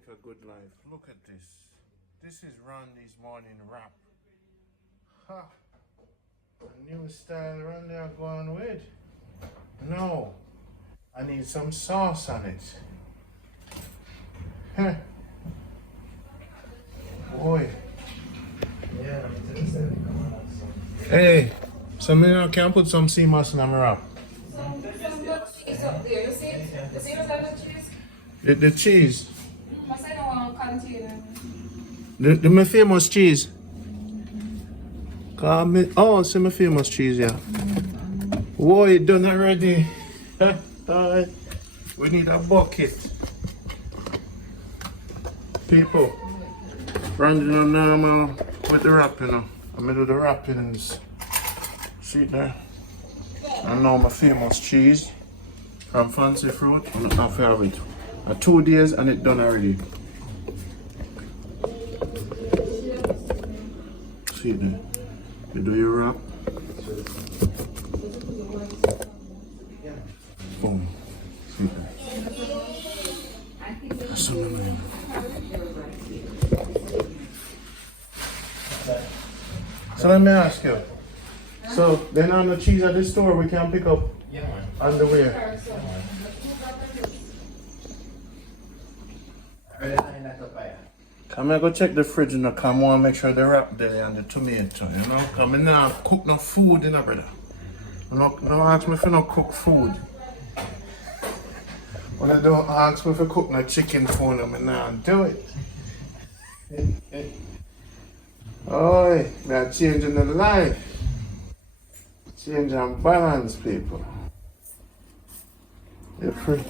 Jamaica good life. Look at this. This is Randy's morning wrap. Ha! A new style Randy are going with. No. I need some sauce on it. Huh. Boy. Yeah, Hey, so me now can put some sea moss in my wrap. Some cheese up there, you see it? You see what's on the cheese? The cheese. Must I know one container? The my famous cheese. Oh, my famous cheese, yeah. Whoa, it done already. We need a bucket. People, running on normal with the wrap, you know. I'm gonna do the wrappings. See there? I know my famous cheese from Fancy Fruit. I'm not gonna have it. 2 days and it done already. See there? You do your wrap. Boom. See there? That's so nice. So let me ask you. So then on the cheese at the store we can pick up underwear. Come and go check the fridge and come on make sure the wrap there and the tomato, you know? Come in now cook no food, you know, brother. Don't ask me if you don't cook food. When I don't ask me if I cook no chicken for them and now do it. Oi, we are changing the life. Change and balance, people. You're free.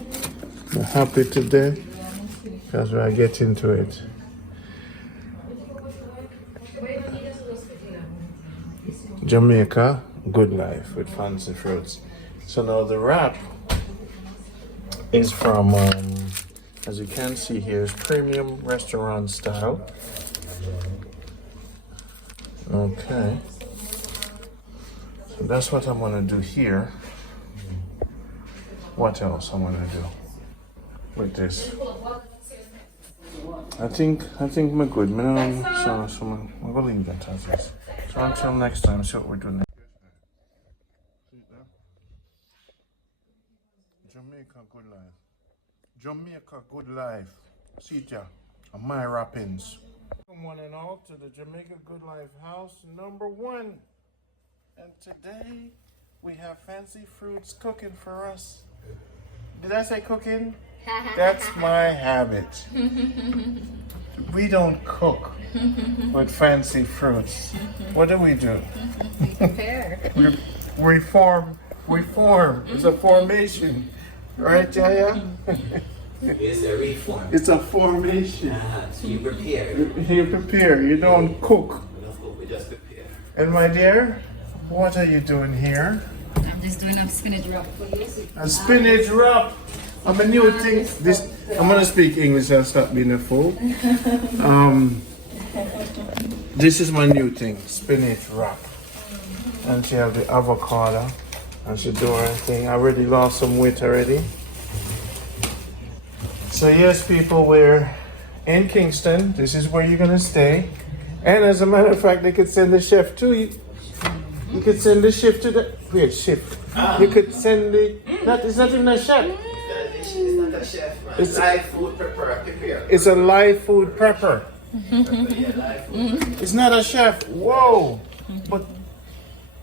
We're happy today because we are getting to it. Jamaica, good life with Fancy Fruits. So now the wrap is from, as you can see here, is premium restaurant style. Okay. So that's what I'm gonna do here. What else I'm gonna do with this? I think we're good. I'm gonna leave that as is. So until next time, see what we're doing next. Jamaica good life. Jamaica good life. See ya. On my wrappings. Welcome one and all to the Jamaica Good Life House #1. And today we have Fancy Fruits cooking for us. Did I say cooking? That's my habit. We don't cook with Fancy Fruits. What do? Prepare. We form. It's a formation. Right, Jaya? It's a reform. It's a formation. So you prepare. You prepare. You don't cook. We don't cook, we just prepare. And my dear, what are you doing here? I'm just doing a spinach wrap for you. A spinach wrap. I'm a new thing. I'm gonna speak English and stop being a fool. This is my new thing, spinach wrap. And she have the avocado, and she do her thing. I already lost some weight already. So yes, people, we're in Kingston. This is where you're gonna stay. And as a matter of fact, they could send the chef to you. You could send the chef to the chef. You could send it's not even a chef. It's not a chef, man. It's live food prepare. It's a live food prepper. Yeah, live food. It's not a chef. Whoa. But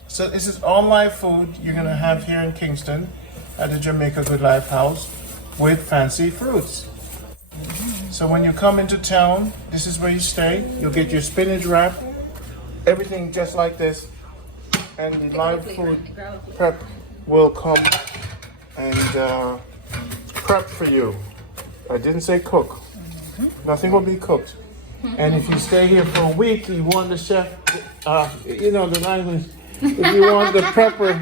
so this is all live food you're gonna have here in Kingston at the Jamaica Good Life House with Fancy Fruits. So when you come into town, this is where you stay. You'll get your spinach wrap, everything just like this, and the live food prep will come and prep for you. I didn't say cook. Nothing will be cooked. And if you stay here for a week, you want the chef, the language. If you want the prepper.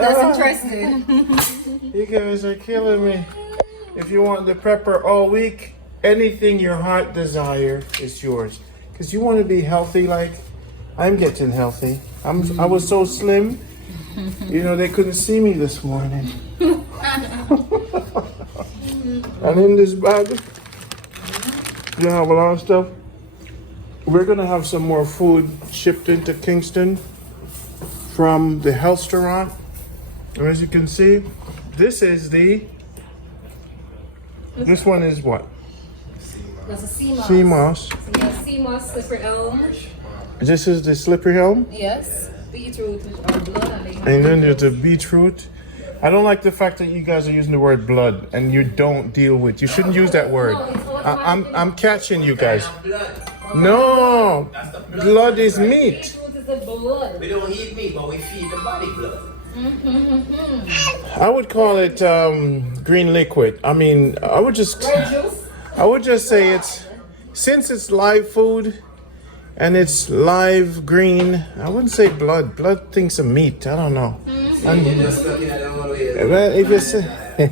That's interesting. You guys are killing me. If you want the prepper all week, anything your heart desire is yours. Because you want to be healthy like I'm getting healthy. I was so slim. They couldn't see me this morning. And in this bag, you have a lot of stuff. We're gonna have some more food shipped into Kingston from the health restaurant. And as you can see, this is this one is what? That's a sea moss. Sea moss. Yeah, sea moss, slippery elm. This is the slippery elm. Yes. Beetroot or blood and they And then there's the beetroot. I don't like the fact that you guys are using the word blood and you don't deal with. You shouldn't use that word. I'm catching you guys. No, blood is meat. Beetroot is the blood. We don't eat meat, but we feed the body blood. I would call it green liquid. I mean, I would just say since it's live food and it's live green, I wouldn't say blood. Blood thinks of meat. I don't know. Just looking at them always. If you say, hey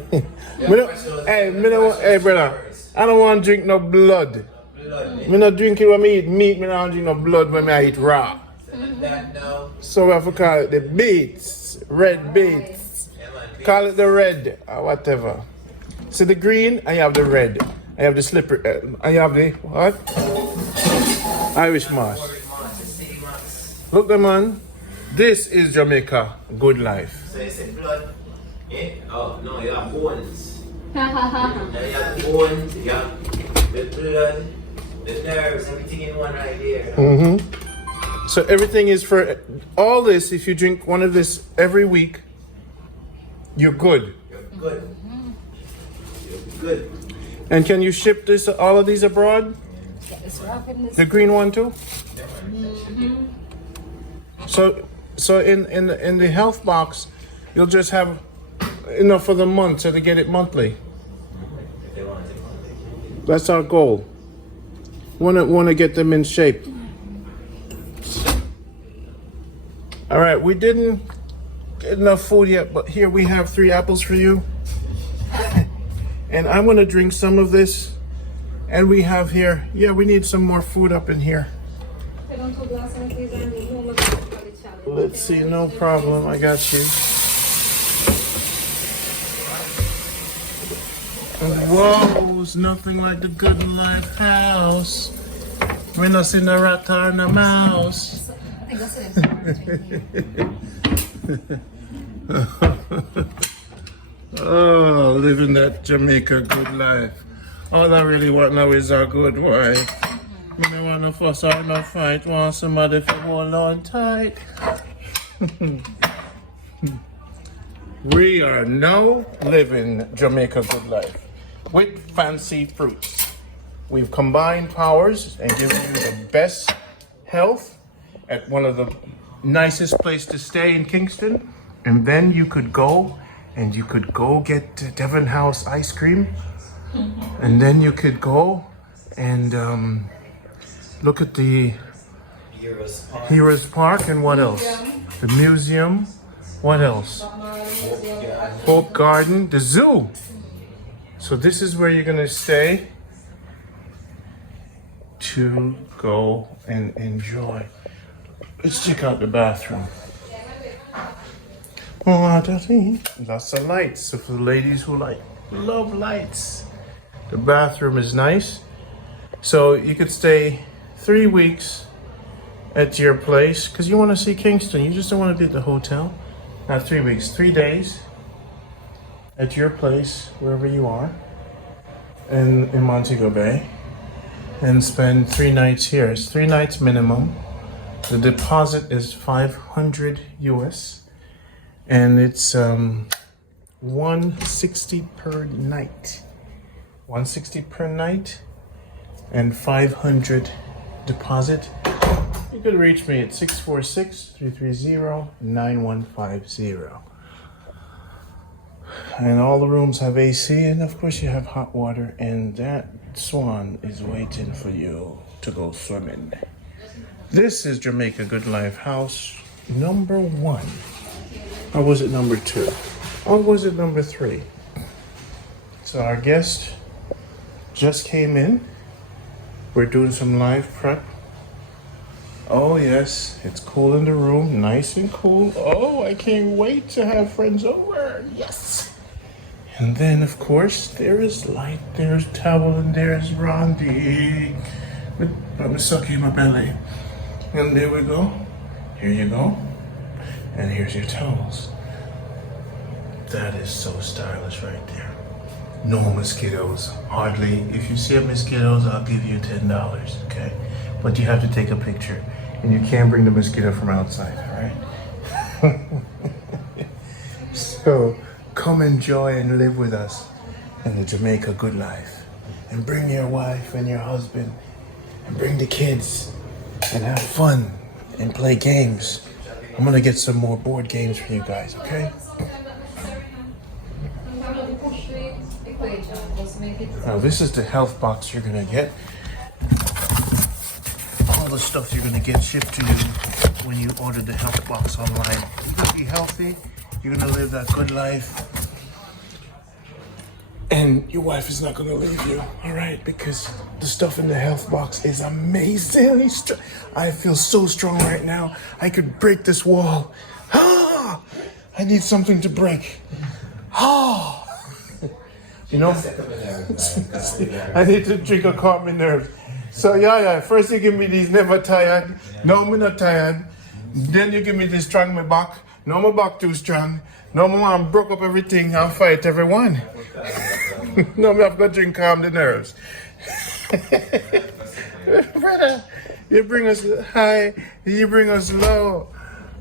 brother, I don't want to drink no blood. Me not drink it when me eat meat. Me not drink no blood when I eat raw. So we have to call it the beets, red beets. Call it the red or whatever. So the green, I have the red. I have the slippery. I have the what? Irish moss. Look, the man. This is Jamaica good life. So you said blood? Eh? Oh no, you have bones. You have bones, you have the blood, the nerves, everything in one right here. So everything is for all this. If you drink one of this every week, you're good. You're good. You're good. And can you ship this all of these abroad? The green one too. So in the health box, you'll just have enough for the month, so to get it monthly. That's our goal. Want to get them in shape. All right, we didn't get enough food yet, but here we have 3 apples for you. And I'm gonna drink some of this. And we have here, we need some more food up in here. Let's see, no problem, I got you. Whoa, it's nothing like the Good Life house. We're not seeing a rat or a mouse. Oh, living that Jamaica good life. All I really want now is a good wife. Me don't want no fuss or no fight. Want somebody to hold on tight. We are now living Jamaica good life with fancy fruits. We've combined powers and given you the best health at one of the nicest places to stay in Kingston. And then you could go get Devon House ice cream. And then you could go and look at the Heroes Park and what else? The museum. What else? Hope Garden, the zoo. So this is where you're gonna stay to go and enjoy. Let's check out the bathroom. Lots of lights. So for the ladies who love lights. The bathroom is nice. So you could stay 3 weeks at your place because you want to see Kingston. You just don't want to be at the hotel. Not 3 weeks, 3 days at your place, wherever you are, in Montego Bay, and spend 3 nights here. It's 3 nights minimum. The deposit is $500 US, and it's $160 per night. $160 per night and $500 deposit. You could reach me at 646-330-9150. And all the rooms have AC, and of course you have hot water, and that swan is waiting for you to go swimming. This is Jamaica Good Life House number 1. Or was it number 2? Or was it number 3? So our guest just came in. We're doing some live prep. Oh yes, it's cool in the room, nice and cool. Oh, I can't wait to have friends over. Yes. And then, of course, there is light, there's towel, and there's Rondi. Let me suck you in my belly. And there we go. Here you go. And here's your towels. That is so stylish right there. No mosquitoes, hardly. If you see mosquitoes, I'll give you $10, okay? But you have to take a picture. And you can't bring the mosquito from outside, all right? So, come enjoy and live with us in the Jamaica good life. And bring your wife and your husband. And bring the kids. And have fun. And play games. I'm gonna get some more board games for you guys, okay? Now this is the health box you're gonna get. All the stuff you're gonna get shipped to you when you order the health box online. You're gonna be healthy, you're gonna live that good life, and your wife is not gonna leave you, all right? Because the stuff in the health box is amazingly strong. I feel so strong right now. I could break this wall. Ah! I need something to break. Ah! You know, I need to drink a calm my nerves. So yeah, first you give me these never tired. No, I'm not tired. Then you give me this strong my back. No, my back too strong. No, my mom broke up everything and fight everyone. No, me have to drink calm the nerves. Brother, you bring us high, you bring us low.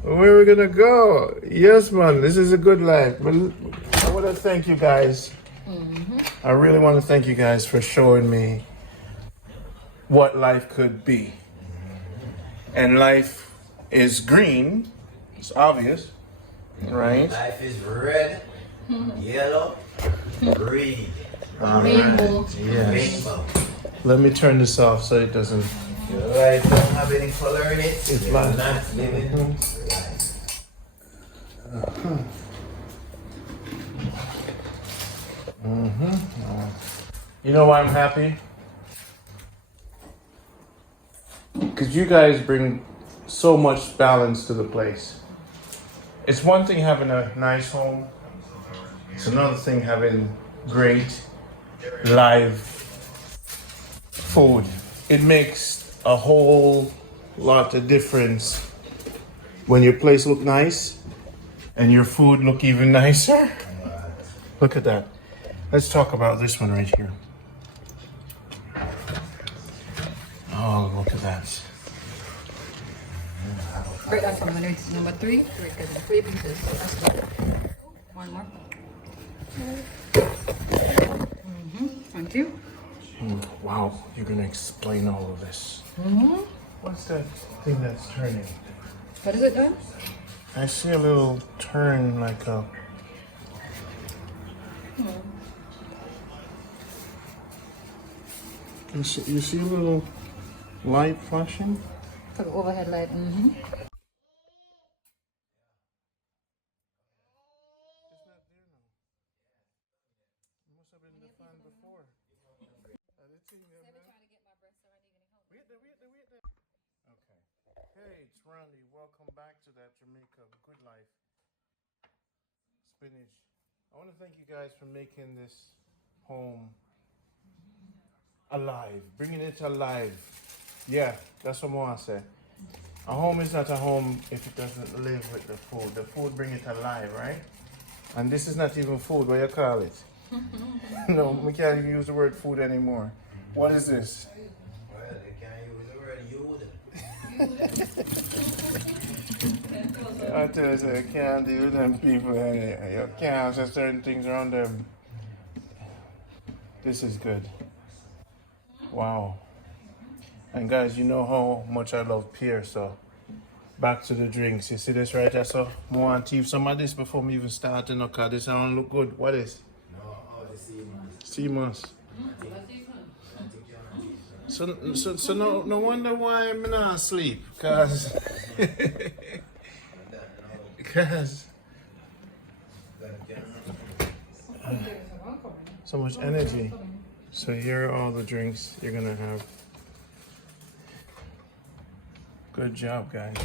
Where are we gonna go? Yes, man, this is a good life. But I want to thank you guys. I really want to thank you guys for showing me what life could be. And life is green. It's obvious, right? Life is red, yellow, green. Rainbow. Yes. Rainbow. Let me turn this off so it doesn't. Your life don't have any color in it. It's You're black. not living. You know why I'm happy? Because you guys bring so much balance to the place. It's one thing having a nice home. It's another thing having great live food. It makes a whole lot of difference when your place look nice and your food look even nicer. Look at that. Let's talk about this one right here. Oh, look at that. Break that from minute number 3. Break it in 3 pieces. One more. Thank you. Wow, you're gonna explain all of this. What's that thing that's turning? What is it done? I see a little turn like a... You see a little light flashing? It's like an overhead light. Hey, it's Randy. Welcome back to that Jamaica Good Life Spinach. I want to thank you guys for making this home alive, bringing it alive. Yeah, that's what I want to say. A home is not a home if it doesn't live with the food. The food bring it alive, right? And this is not even food. What do you call it? No, we can't even use the word food anymore. What is this? Well, they can't use the word youth. I tell you, I can't deal with them people. You can't say certain things around them. This is good. Wow. And guys, you know how much I love pear, so back to the drinks. You see this right there? So I want to some of this before me even starting. Okay, this don't look good. What is? No, the Sea moss. So no wonder why I'm not asleep. Cause so much energy. So here are all the drinks you're gonna have. Good job, guys.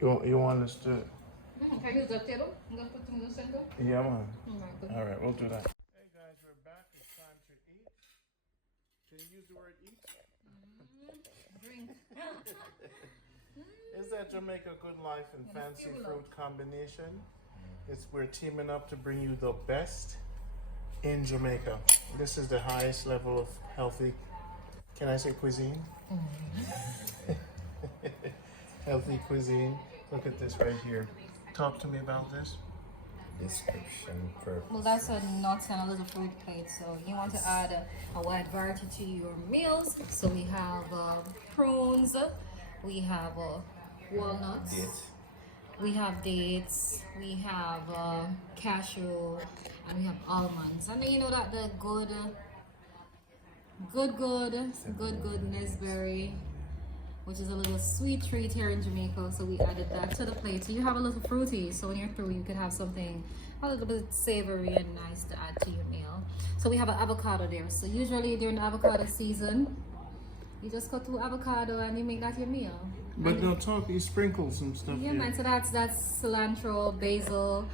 You want us to Can I use that table? I'm gonna put them in the center. Yeah, man. Alright, good. All right, we'll do that. Hey guys, we're back. It's time to eat. Can you use the word eat? Drink. Is that Jamaica Good Life and Fancy Fruit combination? We're teaming up to bring you the best in Jamaica. This is the highest level of healthy, can I say cuisine? Healthy cuisine. Look at this right here. Talk to me about this. Description purpose. Well, that's a nuts and a little fruit plate. So you want to add a wide variety to your meals. So we have prunes, we have walnuts, Dates. we have dates, we have cashew, and we have almonds. And then you know that the good Nesberry, which is a little sweet treat here in Jamaica. So we added that to the plate. So you have a little fruity. So when you're through, you could have something a little bit savory and nice to add to your meal. So we have an avocado there. So usually during the avocado season, you just cut through avocado and you make that your meal. But no, talk, you sprinkle some stuff Yeah, here. man. So that's cilantro, basil,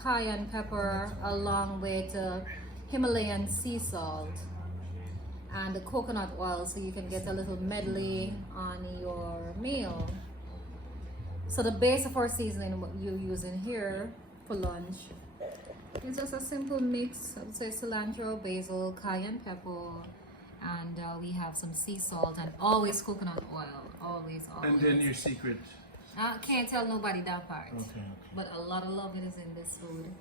cayenne pepper, along with Himalayan sea salt and the coconut oil, so you can get a little medley on your meal. So the base of our seasoning, what you're using here for lunch, it's just a simple mix. I would say cilantro, basil, cayenne pepper, and we have some sea salt and always coconut oil. Always. And then your secret. I can't tell nobody that part. Okay. But a lot of love is in this food.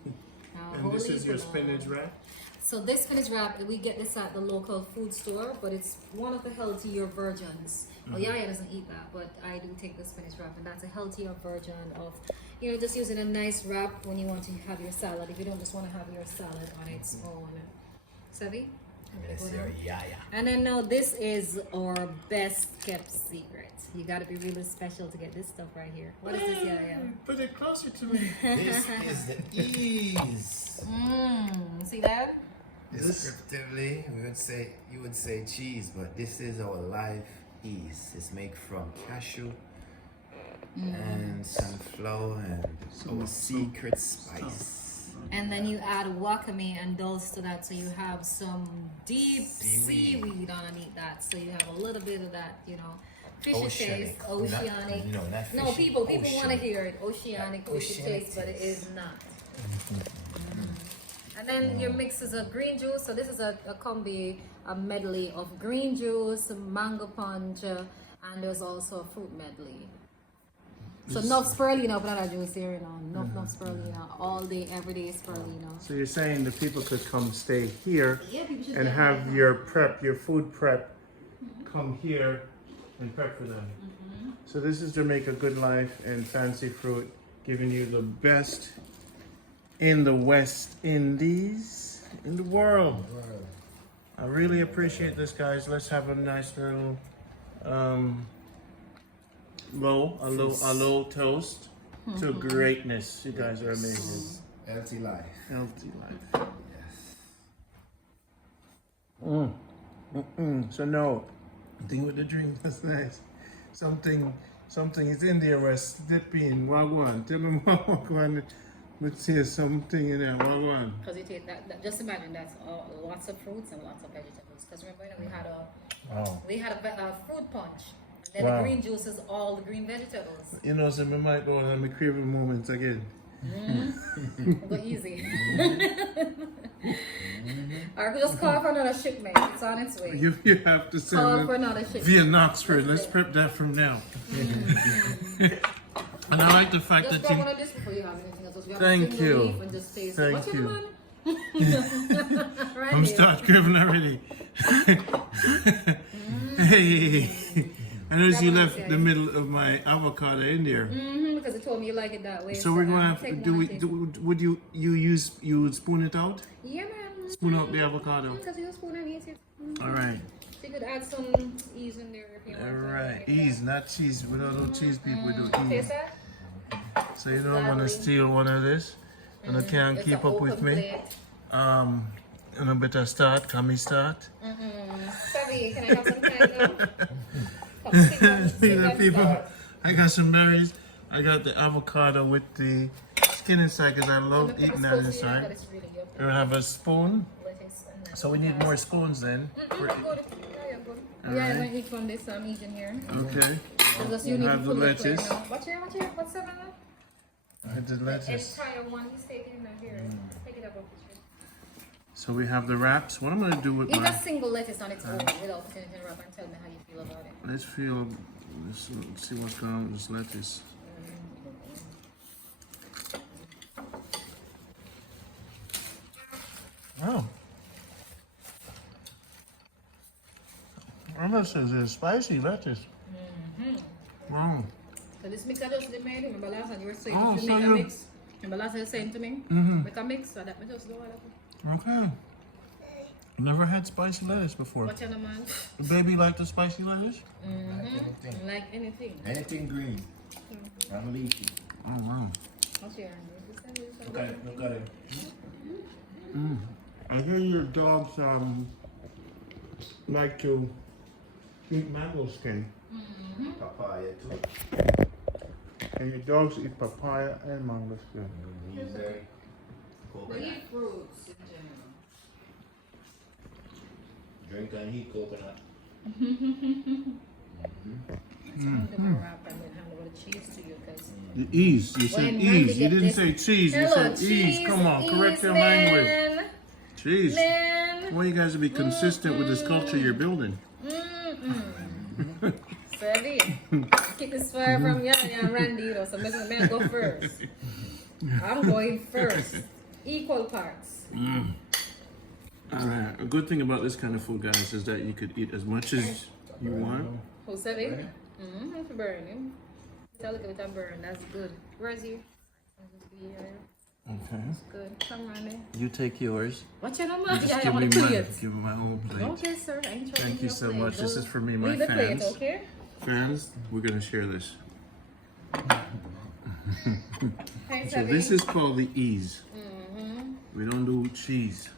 And this is your spinach wrap? So this spinach wrap, we get this at the local food store, but it's one of the healthier versions. Well, Yaya doesn't eat that, but I do take the spinach wrap, and that's a healthier version of, just using a nice wrap when you want to have your salad. If you don't just want to have your salad on its own. Savvy? Yeah. And then now this is our best kept secret. You gotta be really special to get this stuff right here. What is this, Yaya? Put it closer to me. This is the ease. See that? Descriptively, you would say cheese, but this is our live ease. It's made from cashew and sunflower and our secret spice. And then you add wakame and dulse to that, so you have some deep seaweed underneath that. So you have a little bit of that, fishy taste, oceanic. No, people want to hear it, oceanic fishy taste, but it is not. And then your mix is a green juice. So this is a combi, a medley of green juice, mango punch, and there's also a fruit medley. So enough spirulina, banana juice here, enough spirulina, all day, every day spirulina. So you're saying the people could come stay here Yeah, people should and get have that. your food prep, come here and prep for them. So this is Jamaica Good Life and Fancy Fruit, giving you the best in the West Indies, in the world. I really appreciate this, guys. Let's have a nice little low toast to greatness. You guys are amazing. Healthy life. Healthy life. Yes. So no, thing with the drink, that's nice. Something is in there where dipping. Wagwan. Tell me wagwan. Let's see something in there. Wagwan. Because you take that, just imagine that's lots of fruits and lots of vegetables. Because remember, we had a fruit punch. And then the green juice is all the green vegetables. So we might go on my craving moments again. Go easy. Alright, just call for another shipment. It's on its way. You have to send Call it for another shipment. via Knoxford. Let's prep that from now. And I like the fact Just that grab you. one of this before you have anything else. You have Thank a single you. leaf and just taste it. Thank What's your you. man? Right I'm here. start craving already. Hey, I noticed you left the middle of my avocado in there. Because you told me you like it that way. So we're gonna have take to one and taste it. would you would spoon it out? Yeah, man. Spoon out the avocado. Because you spoon and eat it. All right. So you could add some ease in there if you want. All right. Ease, not cheese. We don't do cheese people, we do Taste ease. that? So you know I'm gonna steal one of this. And I can't It's keep an up with open me. plate. And I better start. Can we start? Savvy, can I have some time now? Come, sit down, You know, and people, start. I got some berries. I got the avocado with the skin inside because I love eating that inside. We're gonna have a spoon. So we need more spoons then. Yeah, I'm gonna eat from this. I'm eating here. Okay. Because you need have to the pull it lettuce. right now. Watch it. What's up, Anna? I had the lettuce. Entire one. He's taking it out here. Take it up off the tree. So we have the wraps. What I'm gonna do with Eat my a single lettuce on its own without putting it in a wrap and tell me how you feel about it. let's see what's going on with this lettuce. Wow. This is a spicy lettuce. Wow. So this mix I just made. Remember last time you were saying Oh, you so make a you- mix? Remember last time you were saying to me? Mm-hmm. Make a mix so that I just do all of it. Okay. Never had spicy lettuce before. Watch out, man. The baby like the spicy lettuce? Mm-hmm. Like anything. Anything green. I'm leafy. Oh wow. What's your Look at it. Look at it. I hear your dogs like to eat mango skin. Papaya too. And your dogs eat papaya and mango skin. Use We coconut. eat fruits in general. Drink and eat coconut. I'm gonna wrap and then hand over the cheese to you because The ease. You said When ease. Randy You get didn't this- say cheese. You hello, said ease. cheese, Come on, correct ease, your language. man. Cheese. Man. Well, you guys will be consistent with this culture you're building. Savvy. Keep this fire from Yana and Randy, you know, so may I go first. I'm going first. Equal parts. Alright, a good thing about this kind of food, guys, is that you could eat as much as you want. Who's Savvy? Mm-hmm. Burn him. Tell it with a burn. That's good. Where's you? Okay. Good. Come, Randy. You take yours. Watch out, You man. just Yeah, I give me want to mine. plate. Give me my own plate. Okay, sir. I ain't trying Thank you your so plate. much. This is for me, my Leave the plate, fans. okay? Fans, we're gonna share this. Thanks, So Savvy. this is called the ease. We don't do cheese.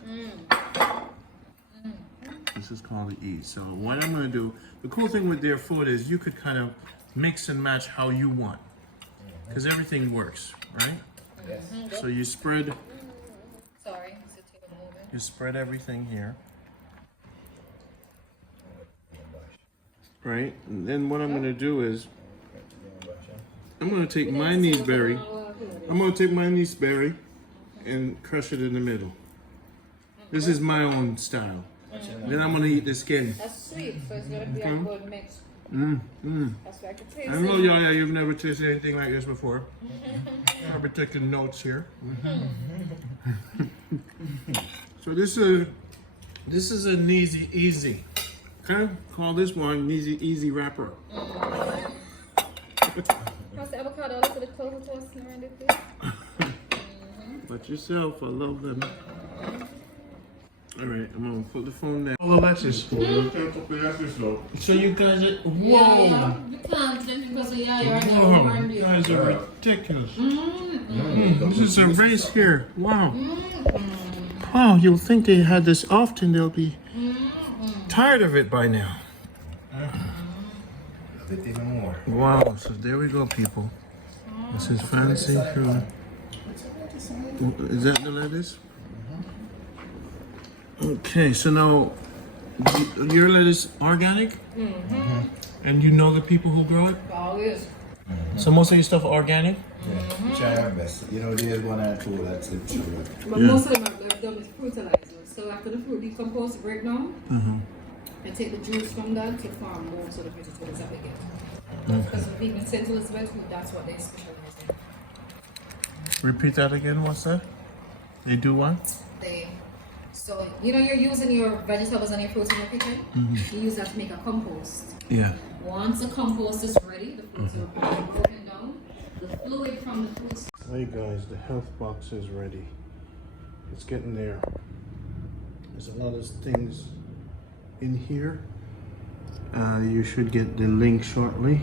This is called the ease. So what I'm gonna do, the cool thing with their food is you could kind of mix and match how you want. Because everything works, right? Yes. So you spread Sorry. It's a table moving. You spread everything here, right? And then what I'm gonna do is, I'm gonna take my berry. I'm gonna take my berry and crush it in the middle. This is my own style. Then I'm gonna eat the skin. That's sweet, so it's gonna be a good mix. That's why I can taste I know, it. yeah, you've never tasted anything like this before. I'll be taking notes here. So this is an easy. Okay, call this one an easy wrapper. How's the avocado? Look at the closer to us around it, please. But yourself, I love them. All right, I'm gonna put the phone down. All the lettuce. So you guys are, whoa! Yeah, you can't just because you're Whoa, around you it. guys are ridiculous. This is a race here. Wow. Wow, you'll think they had this often, they'll be tired of it by now. A bit even more. Wow, so there we go, people. This is fancy food. Is that the lettuce? Okay, so now, your lettuce organic? And you know the people who grow it? Always. So most of your stuff organic? Yeah. Try our best. You know, there's one or two that's the truth. But Yeah. most of them are done with fertilizers. So after the fruit decomposes, break down, and take the juice from that to farm most of the vegetables that we get. Because even St. Elizabeth, that's what they specialize in. Repeat that again, what's that? They do what? So, you know, you're using your vegetables and your fruits in your kitchen. You use that to make a compost. Yeah. Once the compost is ready, the fruits are broken down. The fluid from the fruits. Hey guys, the health box is ready. It's getting there. There's a lot of things in here. You should get the link shortly.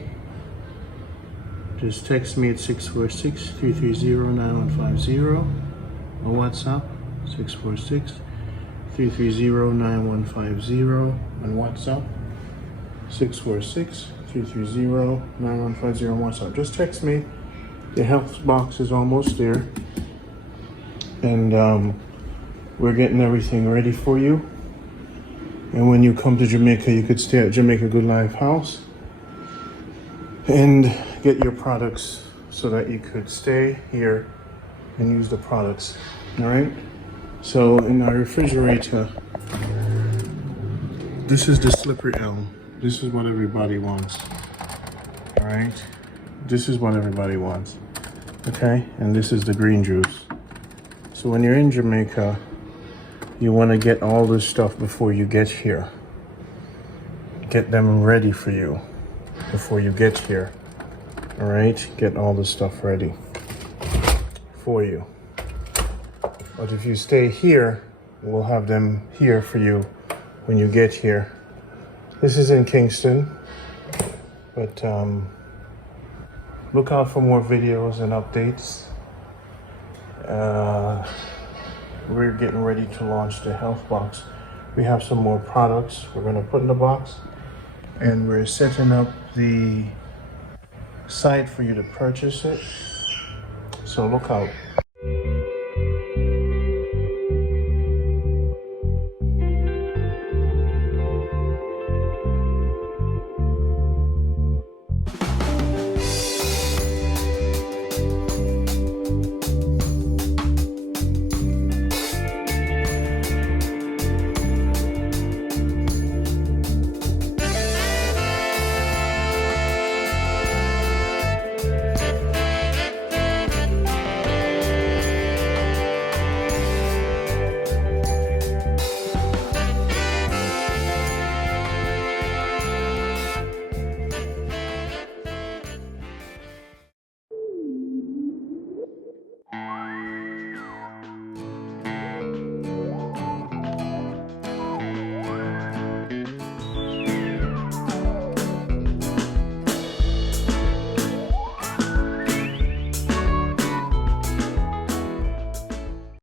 Just text me at 646-330-9150 or WhatsApp 646-330-9150 on WhatsApp 646-330-9150 on WhatsApp. Just text me The health box is almost there. And we're getting everything ready for you. And when you come to Jamaica, you could stay at Jamaica Good Life House and get your products so that you could stay here and use the products. All right. So in our refrigerator, this is the slippery elm. This is what everybody wants. All right. This is what everybody wants. Okay. And this is the green juice. So when you're in Jamaica, you want to get all this stuff before you get here. Get them ready for you before you get here. All right, get all the stuff ready for you. But if you stay here, we'll have them here for you when you get here. This is in Kingston, but look out for more videos and updates. We're getting ready to launch the health box. We have some more products we're going to put in the box, and we're setting up the site for you to purchase it. So look out.